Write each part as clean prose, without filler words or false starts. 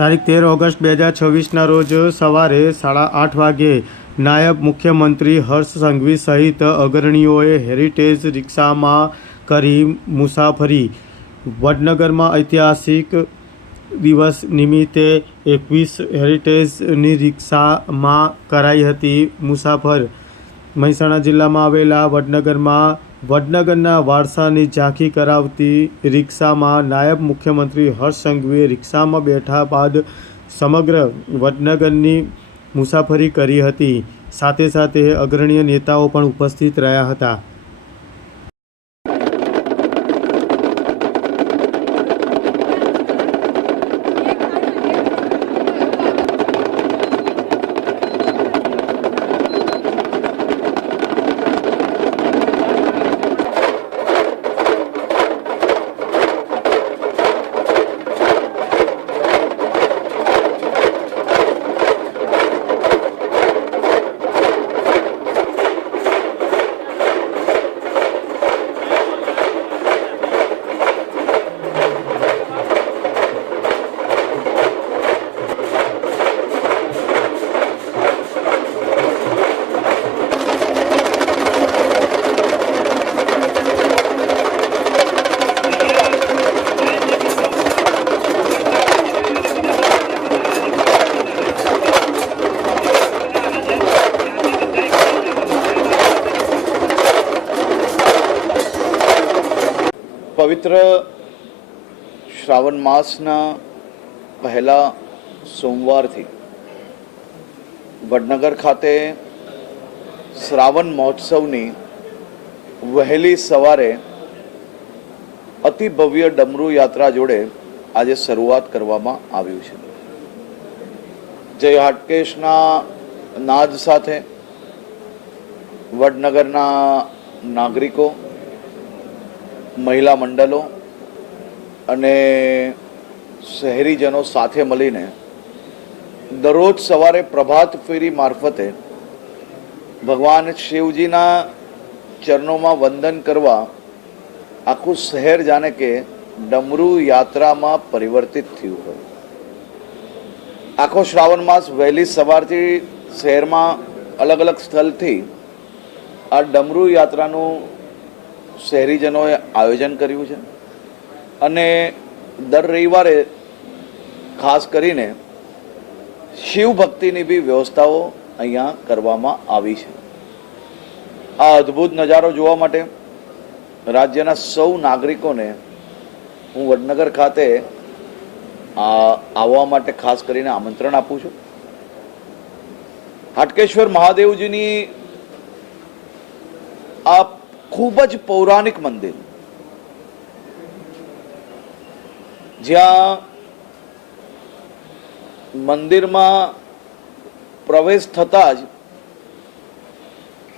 તારીખ 13 ઓગસ્ટ 2026ના રોજ સવારે 8:30 વાગ્યે નાયબ મુખ્યમંત્રી હર્ષ સંઘવી સહિત અગ્રણીઓએ હેરિટેજ રિક્ષામાં કરી મુસાફરી। વડનગરમાં ઐતિહાસિક દિવસ નિમિત્તે 21 હેરિટેજની રિક્ષામાં કરાઈ હતી મુસાફર। મહેસાણા જિલ્લામાં આવેલા વડનગરમાં વડનગરના વારસાની ઝાંખી કરાવતી રિક્ષામાં નાયબ મુખ્યમંત્રી હર્ષ સંઘવીએ રિક્ષામાં બેઠા બાદ સમગ્ર વડનગરની મુસાફરી કરી હતી। સાથે સાથે અગ્રણીય નેતાઓ પણ ઉપસ્થિત રહ્યા હતા। પવિત્ર શ્રાવણ માસના પહેલા સોમવારથી વડનગર ખાતે શ્રાવણ મહોત્સવની વહેલી સવારે અતિ ભવ્ય ડમરૂ યાત્રા જોડે આજે શરૂઆત કરવામાં આવ્યું છે। જય હાટકેશના નાદ સાથે વડનગરના નાગરિકો, મહિલા મંડળો અને શહેરીજનો સાથે મળીને દરરોજ સવારે પ્રભાત ફેરી મારફતે ભગવાન શિવજીના ચરણોમાં વંદન કરવા આખું શહેર જાણે કે ડમરૂ યાત્રામાં પરિવર્તિત થયું હોય। આખો શ્રાવણ માસ વહેલી સવારથી શહેરમાં અલગ અલગ સ્થળથી આ ડમરૂ યાત્રાનું શહેરીજનોએ આયોજન કર્યું છે અને દર રવિવારે ખાસ કરીને શિવ ભક્તિની બી વ્યવસ્થાઓ અહીંયા કરવામાં આવી છે। આ અદ્ભુત નજારો જોવા માટે રાજ્યના સૌ નાગરિકોને હું વડનગર ખાતે આવવા માટે ખાસ કરીને આમંત્રણ આપું છું। હાટકેશ્વર મહાદેવજીની આ ખૂબ જ પૌરાણિક મંદિર, જ્યાં મંદિરમાં પ્રવેશ થતાં જ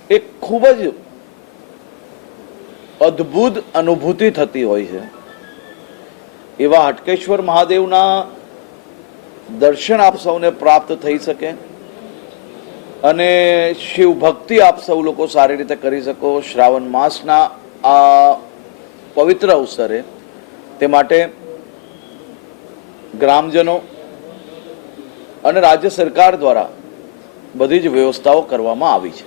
એક ખૂબ જ અદ્ભુત અનુભૂતિ થતી હોય છે। એવા હાટકેશ્વર મહાદેવના દર્શન આપ સૌને પ્રાપ્ત થઈ શકે અને શિવ ભક્તિ આપ સૌ લોકો સારી રીતે કરી શકો શ્રાવણ માસના આ પવિત્ર અવસરે, તે માટે ગ્રામજનો અને રાજ્ય સરકાર દ્વારા બધી જ વ્યવસ્થાઓ કરવામાં આવી છે।